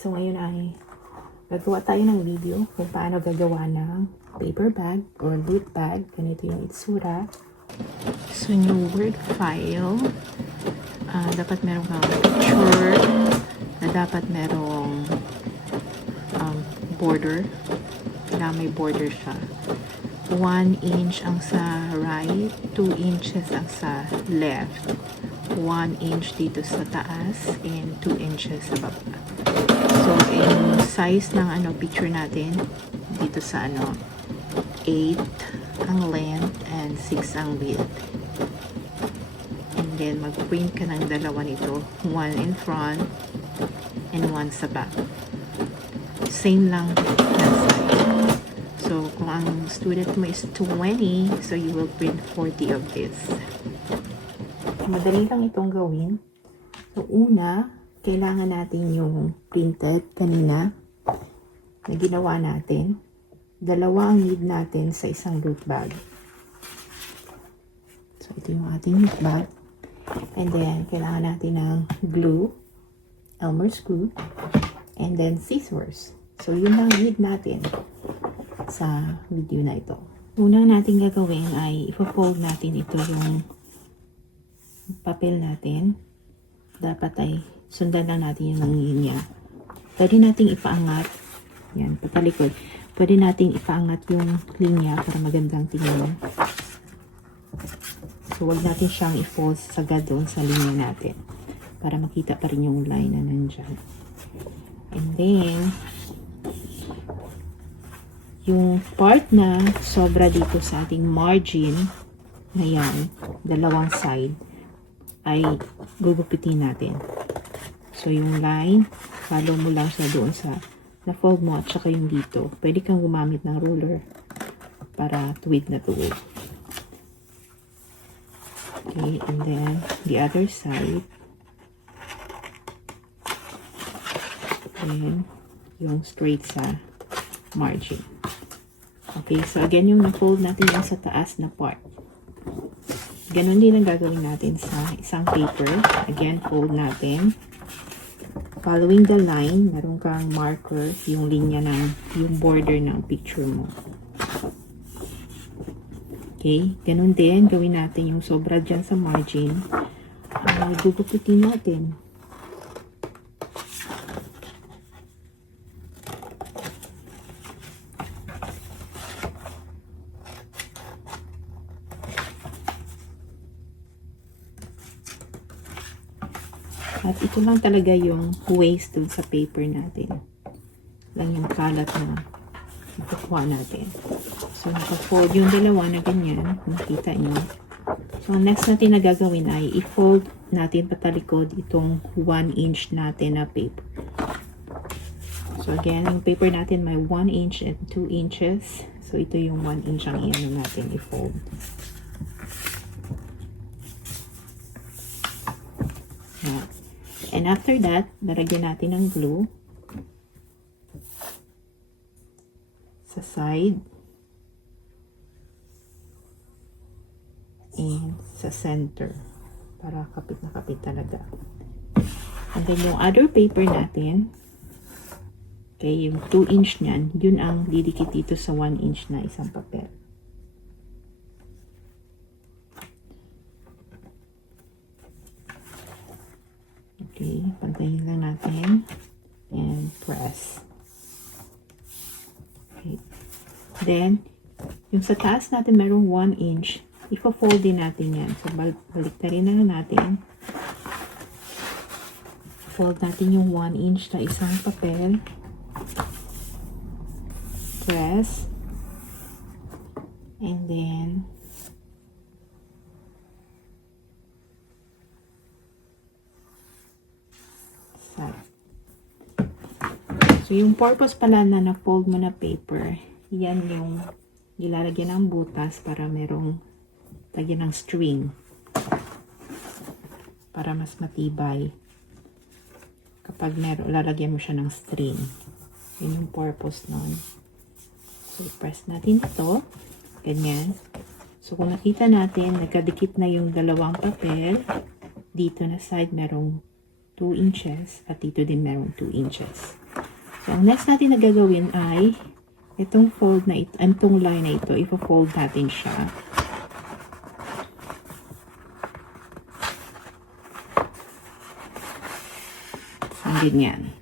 So ngayon ay gagawa tayo ng video kung paano gagawa ng paper bag or loot bag. Ganito yung itsura. So new Word file. Dapat meron kang picture na dapat merong border. Kailangan may border siya. 1 inch ang sa right, 2 inches ang sa left, 1 inch dito sa taas, and 2 inches sa baba. So, yung size ng picture natin, dito sa 8 ang length and 6 ang width. And then, mag-print ka ng dalawa nito, 1 in front and 1 sa back. Same lang na size. So, kung ang student mo is 20, so you will print 40 of this. Madali lang itong gawin. So, una, kailangan natin yung printed kanina na ginawa natin. Dalawa ang need natin sa isang loot bag. So, ito yung ating loot bag. And then, kailangan natin ng glue, Elmer's glue, and then scissors. So, yun lang need natin sa video na ito. Unang natin gagawin ay ipo-fold natin ito yung papel natin. Dapat ay sundan lang natin yung linya. Pwede nating ipaangat. Yan, patalikod. Pwede nating ipaangat yung linya para magandang tingnan. So, wag natin siyang i-fold sagad doon sa linya natin para makita pa rin yung line na nandyan. And then, yung part na sobra dito sa ating margin na yan, dalawang side, ay gugupitin natin. So, yung line, follow mo lang siya doon sa na-fold mo at saka yung dito. Pwede kang gumamit ng ruler para tuwid na tuwid. Okay, and then the other side. And yung straight sa margin. Okay, so again, yung na-fold natin yung sa taas na part. Ganon din ang gagawin natin sa isang paper. Again, fold natin. Following the line, meron kang marker, yung linya yung border ng picture mo. Okay, ganon din, gawin natin yung sobra dyan sa margin. Gugupitin natin. At ito lang talaga yung waste dun sa paper natin. Lang yung kalat na ikukuha natin. So, naka-fold yung dalawa na ganyan. Nakita nyo. So, next natin na gagawin ay i-fold natin patalikod itong 1 inch natin na paper. So, again, yung paper natin may 1 inch and 2 inches. So, ito yung 1 inch ang iano natin i-fold. Yeah. And after that, naragyan natin ng glue sa side and sa center para kapit na kapit talaga. And then yung other paper natin, okay, yung 2 inch nyan, yun ang didikit dito sa 1 inch na isang papel. Okay, pantayin lang natin and press. Okay. Then, yung sa taas natin merong 1 inch. Ipo-fold din natin yan. So, balik na rin na natin. Fold natin yung 1 inch na isang papel. Press. And then, so, yung purpose pala na na-fold mo na paper, yan yung ilalagyan ng butas para merong lagyan ng string para mas matibay kapag lalagyan mo siya ng string. Yun yung purpose nun. So, press natin ito. Ganyan. So, kung nakita natin, nagkadikit na yung dalawang papel. Dito na side, merong 2 inches at dito din meron 2 inches. So, ang next natin na gagawin ay itong fold na ito, itong line na ito, ipo-fold natin siya. Ang ganyan.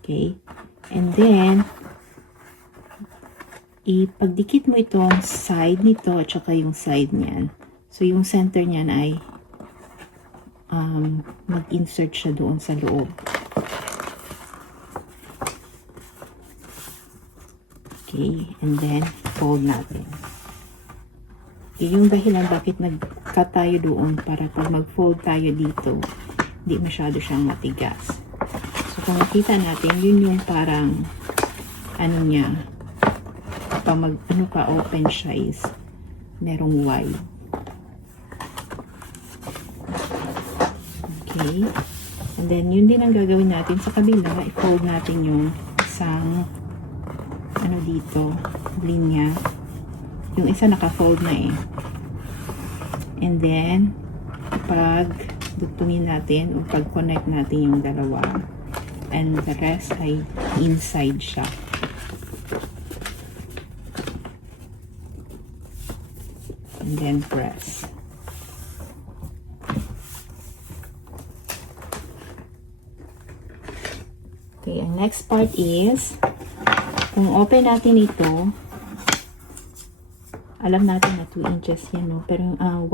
Okay? And then, ipagdikit mo itong side nito at saka yung side niyan. So, yung center niyan ay mag-insert siya doon sa loob. Okay, and then fold natin. Okay, yung dahilan bakit nag-cut tayo doon para pag mag-fold tayo dito, hindi masyado siyang matigas. So, kung nakita natin, yun yung parang ano niya, kapag ano pa open siya is merong wide. Okay. And then, yun din ang gagawin natin sa kabila. I-fold natin yung isang ano dito, linya. Yung isa naka-fold na eh. And then, pag dugtungin natin o pag-connect natin yung dalawa. And the rest ay inside siya. And then press. Okay, ang next part is, kung open natin ito, alam natin na 2 inches yan, no? Pero 1.5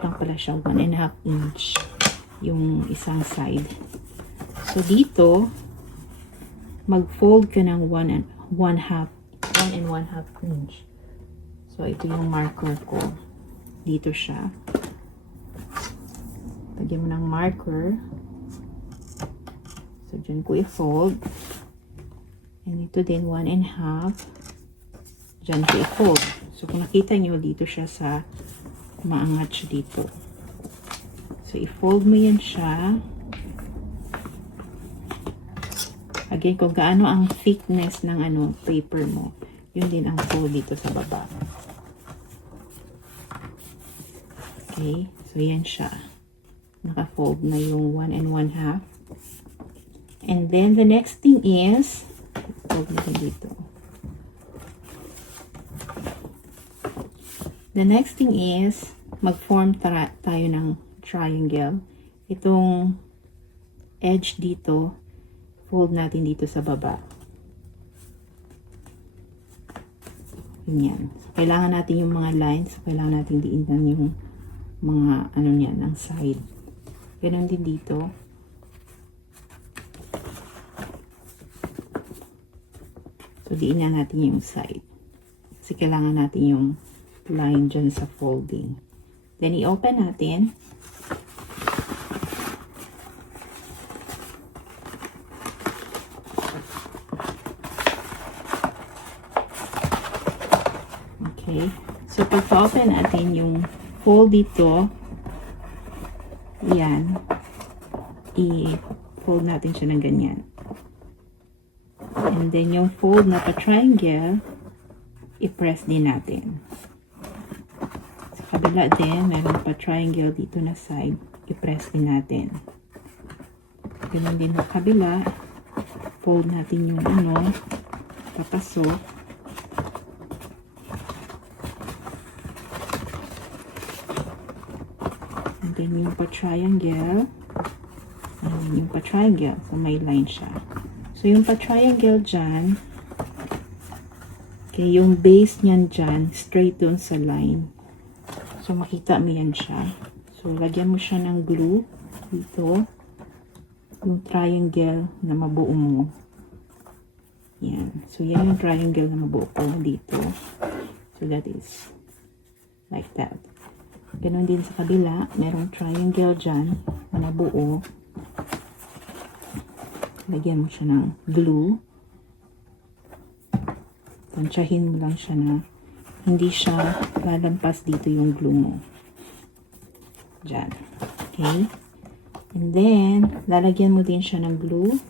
lang pala siya, 1.5 inch yung isang side. So, dito, mag-fold ka ng 1.5 inch. So, ito yung marker ko. Dito siya. Lagyan mo ng marker. So, dyan ko i-fold. And ito din, 1.5. Dyan ko i-fold. So, kung nakita nyo, dito siya sa maangat siya dito. So, i-fold mo yan siya. Again, kung gaano ang thickness ng paper mo, yun din ang fold dito sa baba. Okay. So, yan siya. Naka-fold na yung 1.5. And then, the next thing is, fold natin dito. The next thing is, mag-form tayo ng triangle. Itong edge dito, fold natin dito sa baba. Ganyan. So, kailangan natin yung mga lines. Kailangan natin diinan yung mga niyan, ng side. Ganon din dito. So, diinan natin yung side. Kasi kailangan natin yung line dyan sa folding. Then, i-open natin. Okay. So, pagka-open natin yung fold dito, yan, i-fold natin siya ng ganyan. And then, yung fold na pa-triangle, i-press din natin. Sa kabila din, meron pa-triangle dito na side, i-press din natin. Ganun din sa kabila, fold natin yung papasok. And then, yung pa-triangle, yung pa-triangle, so may line siya. So, yung pa-triangle dyan, okay, yung base niyan dyan, straight doon sa line. So, makita mo yan siya. So, lagyan mo siya ng glue dito. Yung triangle na mabuo mo. Yan. So, yan yung triangle na mabuo ko dito. So, that is like that. Ganon din sa kabila. Merong triangle dyan na mabuo. Lagyan mo siya ng glue. Tansyahin mo lang siya na hindi siya lalampas dito yung glue mo. Diyan. Okay? And then, lalagyan mo din siya ng glue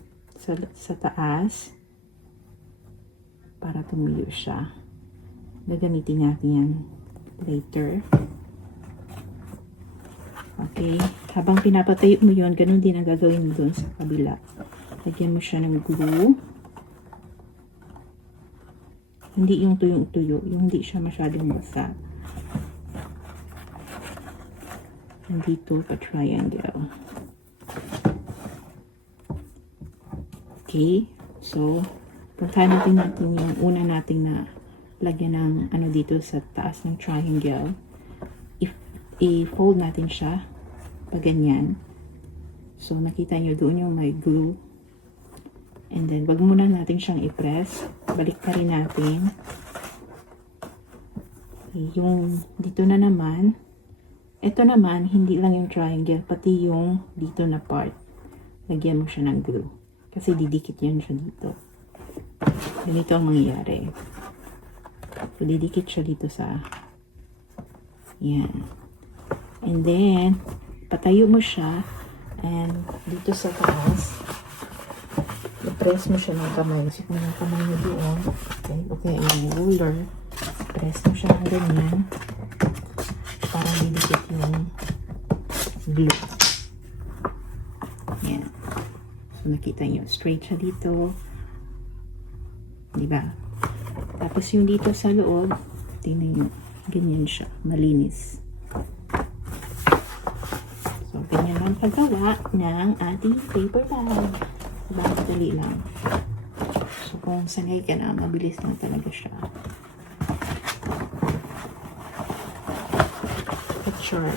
sa taas para tumuyo siya. Gagamitin natin yan later Okay? Habang pinapatayo mo yon, ganun din ang gagawin mo dun sa kabila. Lagyan mo siya ng glue. Hindi yung tuyong-tuyo, yung hindi siya masyadong basa. Nandito pa triangle. Okay? So, puntahan natin yung una nating na lagyan ng ano dito sa taas ng triangle. I-fold natin siya pa ganyan. So, nakita nyo doon yung may glue. And then, wag muna natin siyang i-press. Balik pa rin natin. Yung dito na naman, ito naman, hindi lang yung triangle, pati yung dito na part. Lagyan mo siya ng glue. Kasi didikit yan siya dito. Ganito ang mangyayari. So, didikit siya dito sa yan. And then, patayo mo siya. And dito sa taas, i-press mo siya ng kamay. Isip mo ng kamay mo doon. Okay, okay, yung ruler. Press mo siya ng ganyan. Para didikit yung glue. Yan. So, nakita nyo. Straight siya dito. Diba? Tapos yung dito sa loob, tingnan nyo. Ganyan siya. Malinis. So, ganyan lang paggawa ng ating paper bag. Diba? Madali lang. So, kung sanay ka na, mabilis lang talaga siya. Picture.